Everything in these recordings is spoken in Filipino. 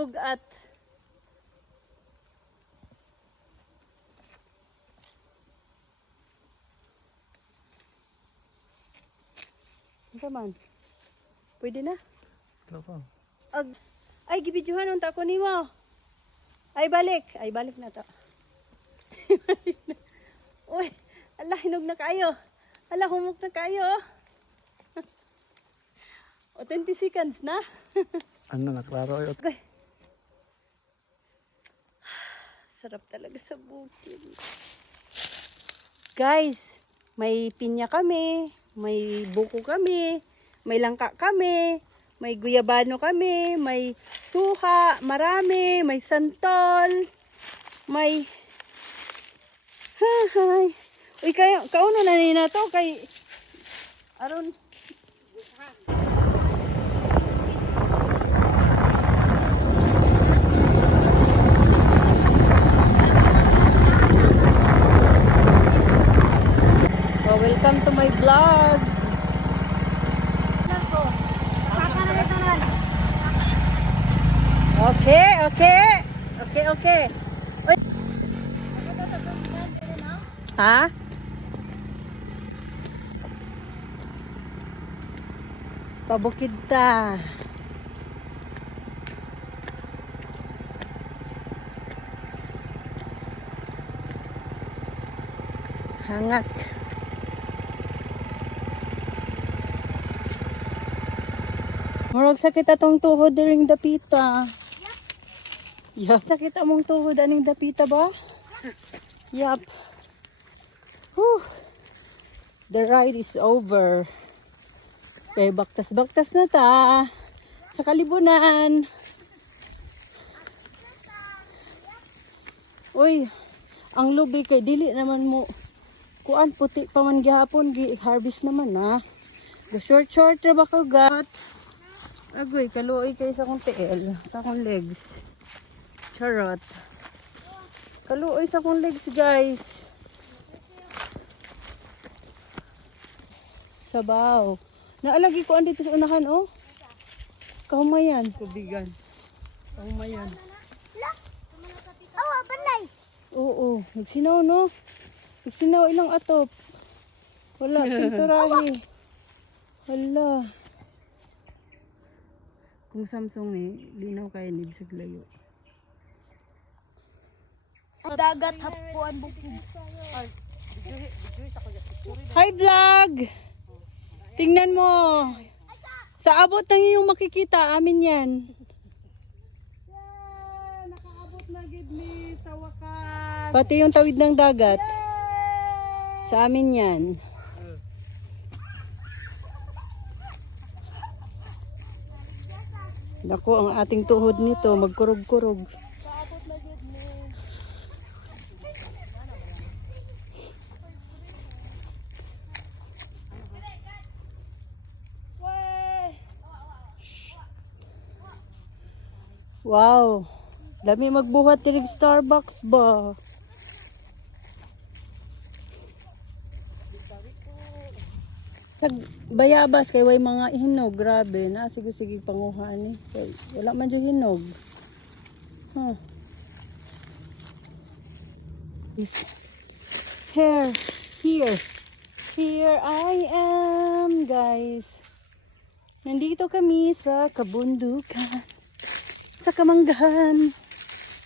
At man. Pwede na? Ay, gibidyohan ang tako ni mo. Ay, balik na to. Uy, ala, hinog na kayo. Ala, humok na kayo. 20 seconds na. Ano, naklaro yun. Okay. Sarap talaga sa bukid. Guys, may pinya kami, may buko kami, may langka kami, may guyabano kami, may suha, marami, may santol, may... Hay. Uy, kauno na nina to kay... Aron... Welcome to my vlog. Okay. Uy. Ha? Pabukid ta. Hangak. Murag sakit atong tuhod during dapita. Yup. Sakit among tuhod aning dapita ba? Yup. Whew. The ride is over. Okay, baktas-baktas na ta. Sa kalibunan. Uy, ang lubi kay dili naman mo. Kuan puti pa man gihapon, harvest naman na. Go short ra ba ka gat? Agoy, kaluoy kayo sa akong tiil, sa akong legs. Charot. Kaluoy sa akong legs, guys. Sabaw. Naalagi ko andito sa unahan, oh. Kahumayan. Tubigan. Kahumayan. Oh, panday. Oo, nagsinaw, no? Nagsinaw ilang atop. Wala, pinturahe. Wala. Kung Samsung ni, linaw kayo ni bisag layo. Dagat hapuan bukid. Hi vlog! Tingnan mo. Sa abot ng iyong makikita, amin yan. Yeah, nakaabot na gid ni sa wakas. Pati yung tawid ng dagat. Sa amin yan. Naku, ang ating tuhod nito, magkurog-kurog. Nakaabot na gid ni. Wow! Dami magbuhat tirig Starbucks ba? Tag bayabas kay way mga hinog, grabe na sige panguhaan ni. Wala man jud hinog. Huh. Here I am, guys. Nandito kami sa kabundukan, sa kamanggahan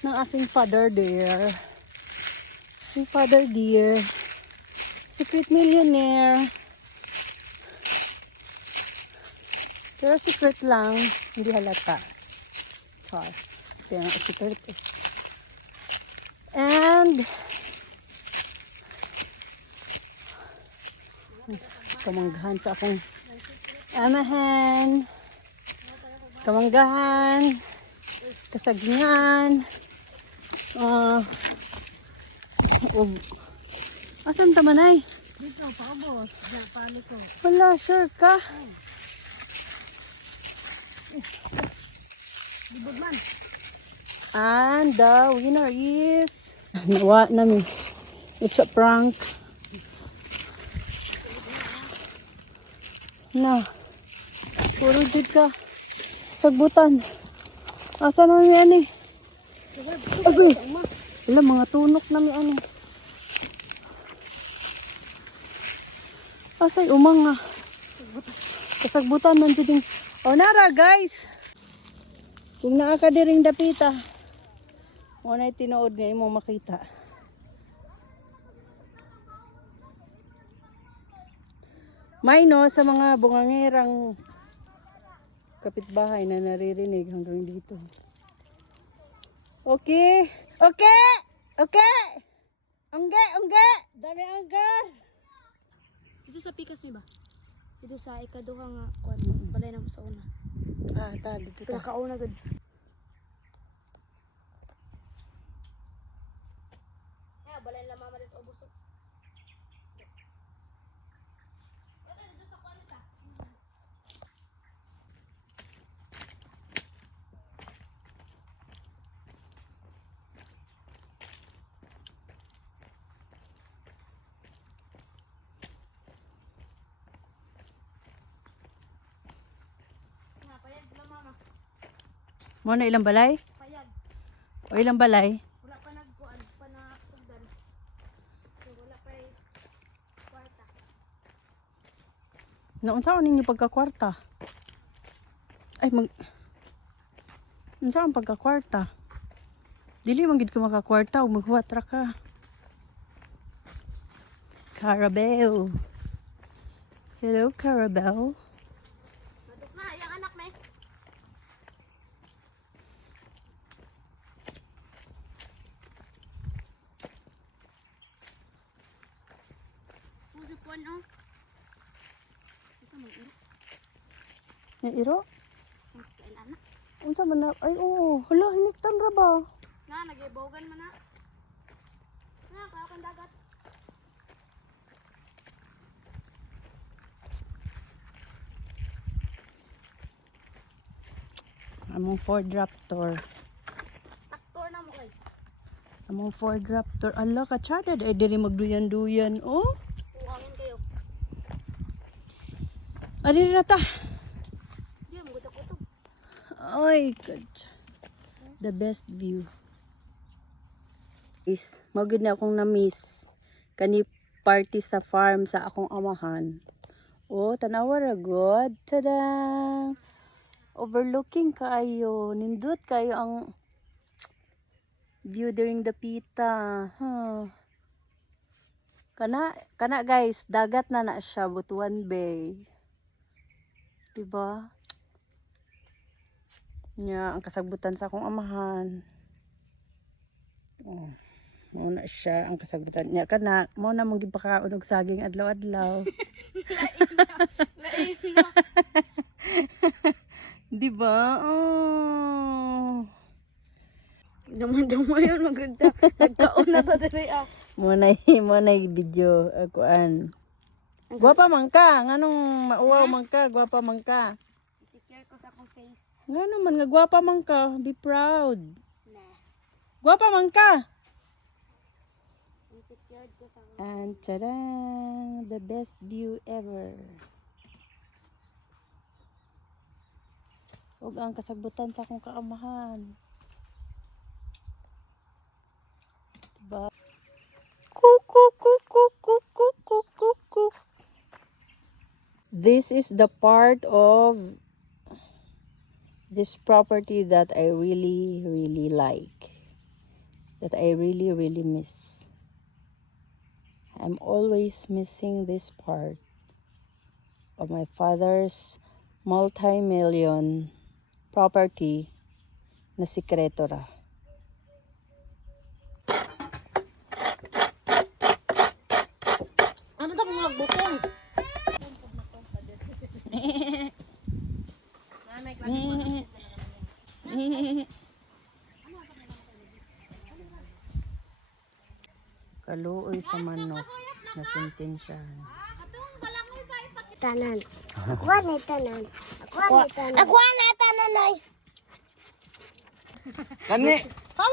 ng aking father dear. Aking father dear, secret millionaire. Pero secret lang, hindi halata. Char. Kaya nga secret eh. And kamanggahan sa akong amahan. Kamanggahan. Kasagingan. Asan tamanay? Dito paubos, pali ko. Wala, sure ka? Libod man. And the winner is... Nawa namin. It's a prank. Na. Puro did ka. Sagbutan. Asa na yan eh? Agoy! Wala, mga tunok na may ano. Asay, umang nga. Kasagbutan man dito. O nara guys! Kung naa ka diring dapita, o na tinuod nga imong makita. May no, sa mga bungangerang kapitbahay na naririnig hanggang dito. Okay. Okay. Okay. Ungge. Dami anggar. Dito sa pikas ni ba? Dito sa ikaduha nga kuan balay na mo sa una. Ah, ta dito ta. Kauna gud. Ya, balay la mama des obos. Mo na ilang balay? Payag. O ilang balay? Wala pa nagkuan pa na tugdan. So wala pa kwarta. Naunsa ko ninyo pagkakwarta? Ay, unsa ang pagkakwarta? Dili man gid ko makakwarta o maghuwatra ka. Carabao. Hello, Carabao. Maduk na yang anak me. Puso po no. Ito man iro. May iro? Kailan na? Unsa man na? Ay, oo. Hala, hiniktan ra ba? Na nagibogan man na. Na kaya kang dagat. Among Ford Raptor. Taktor na mo kay. Among Ford Raptor. Ala, katsada. Ay, diri magduyan-duyan. Oh. Uangin kayo. Ari rata. Di mo gutok-gutok. Ay, God. The best view. Is, magod na akong na-miss. Kani party sa farm sa akong amahan. Oh, tanawa ra god. Tada! Overlooking kayo. Nindot kayo ang view during the pita. Huh. Kana guys, dagat na siya, Butuan Bay. Diba? Nya, ang kasagbutan sa akong amahan. Oh, mo na siya ang kasagbutan niya. Kana, mo na mong gipakaon og saging adlaw-adlaw. Lain na. Diba? Oh. Daman yun maganda. Nagkaon na to dali ah. Mo na video akuan. Gwapa man ka, nganong mauwaw man ka, gwapa man ka. Secure ko sa akong face. Ngano man nga gwapa man ka, be proud. Nah. Gwapa man ka. Insecure ko sa akong. And tada, the best view ever. Ug ang kasagbutan sa akong kaamahan. Diba? Kuk. This is the part of this property that I really like. That I really miss. I'm always missing this part of my father's multi-million property na sikreto ra. Ano daw mga bukong? Kaluoy sa manok na sentensyahan. Tanan. Ako na tanan. Ako na tanan ay.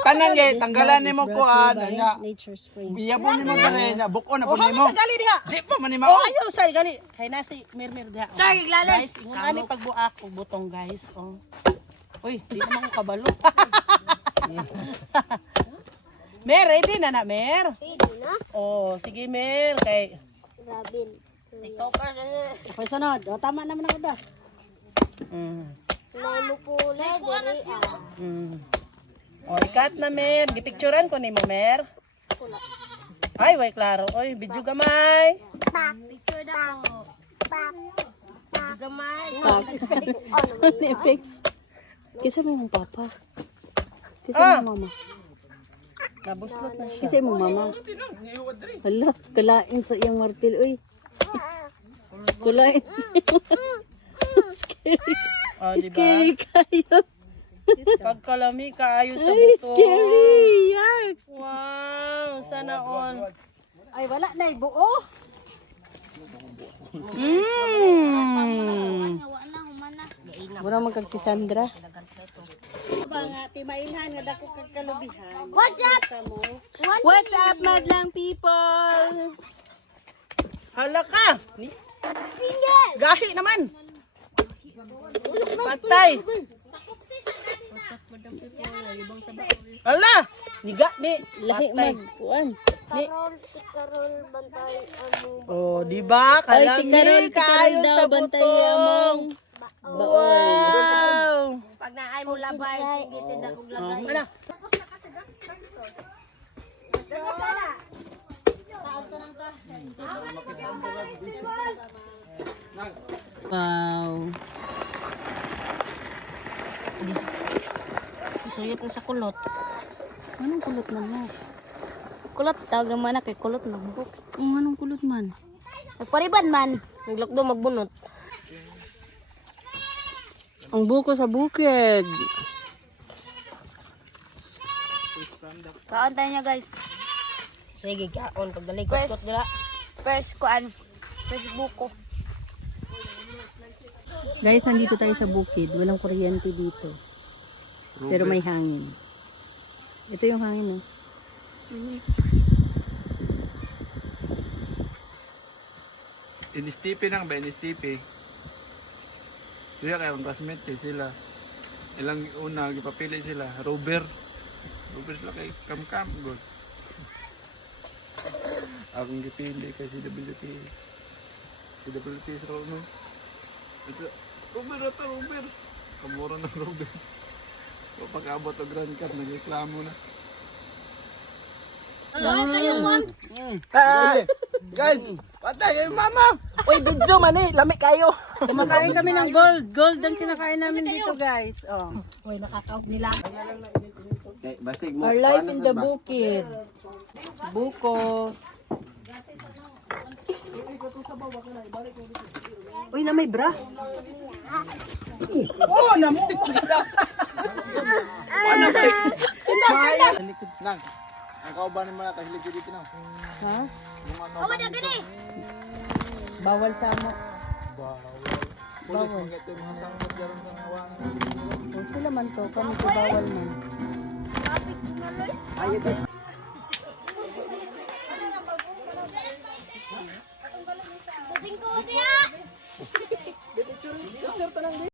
Kanan gay tanggalan nimo kuan nya. Nature Spring. Biyabo nimo gani nya buko na pud nimo. Di pa man nimo. Oh, ayaw sa gali. Kay nasi mirmir diha. Sorry, Glales. Guys, ingon ani pagbuak og butong guys. Oh. Uy, di naman ko kabalo. Mer, ready na, Mer? Pwede na. Oh, sige, Mer. Kay... Robin. Okay, sunod. O, tama naman ako da. May mupulay, diri O, ikat na, Mer. Gipicturan ko ni mo, Mer. Ay, way, klaro. Oy, video gamay. Picture na po. Gamay. Effect. Kisa mo yung papa. Kisa mo mama. Nabuslot na siya. Kisa mo mama. Hala, kalain sa iyang martil. Uy. Kulain. Oh, diba? Scary kayo. Pagkalami kaayo sa buto. Scary. Yak. Wow, sana all. Ay, wala na ibuo. Mura man kag si Sandra. Ba nga timailhan nga dako kag kalubihan. What's up? What's up, madlang people? Hala ka. Ni Single. gahi naman. Patay. Hala, niga ni lahi man kuan. Ni Karol, bantay, amo. oh, di ba? Kalami kayo sa butong. Wow. Pag naay mo labay, singitin na kong lagay. Ano? Wow. Suyot na sa kulot. Anong kulot man mo? Kulot, tawag naman na kay kulot na bukok. Anong kulot man? Nagpariban man. Naglakdo magbunot. Ang buko sa bukid. Kaon tayo niya guys. Sige, kaon. Pagdalikot-kot nila. First kuan. First buko. Guys, nandito tayo sa bukid. Walang kuryente dito. Pero may hangin. Ito yung hangin, oh. Inistipi nang ba? Inistipi. Kaya kaya ang classmate sila. Ilang una, gipapili sila. Robert sila kay Kam-Kam. Good. Akong gipili kay CWT. CWT sa Rono. Robert. Kamura ng Robert. So pag-abot o Grand Cup, nag-reklamo na. Guys, patay kayo mama! Uy, video man eh. Lami kayo. Kumakain kami ng gold. Gold ang kinakain namin dito, guys. Oh. Uy, nakakaw nila. Our life in the bukid. Buko. Uy, na may bra. Oh, namo. Nang, ang kaubanin mo na, tahilig ko dito na. Ha? Yung ano, Bawal sa mo. pulis mga ito yung mga sangkot garon sa hawangan. O sila man to. Kami to bawal man. Kapit na loy.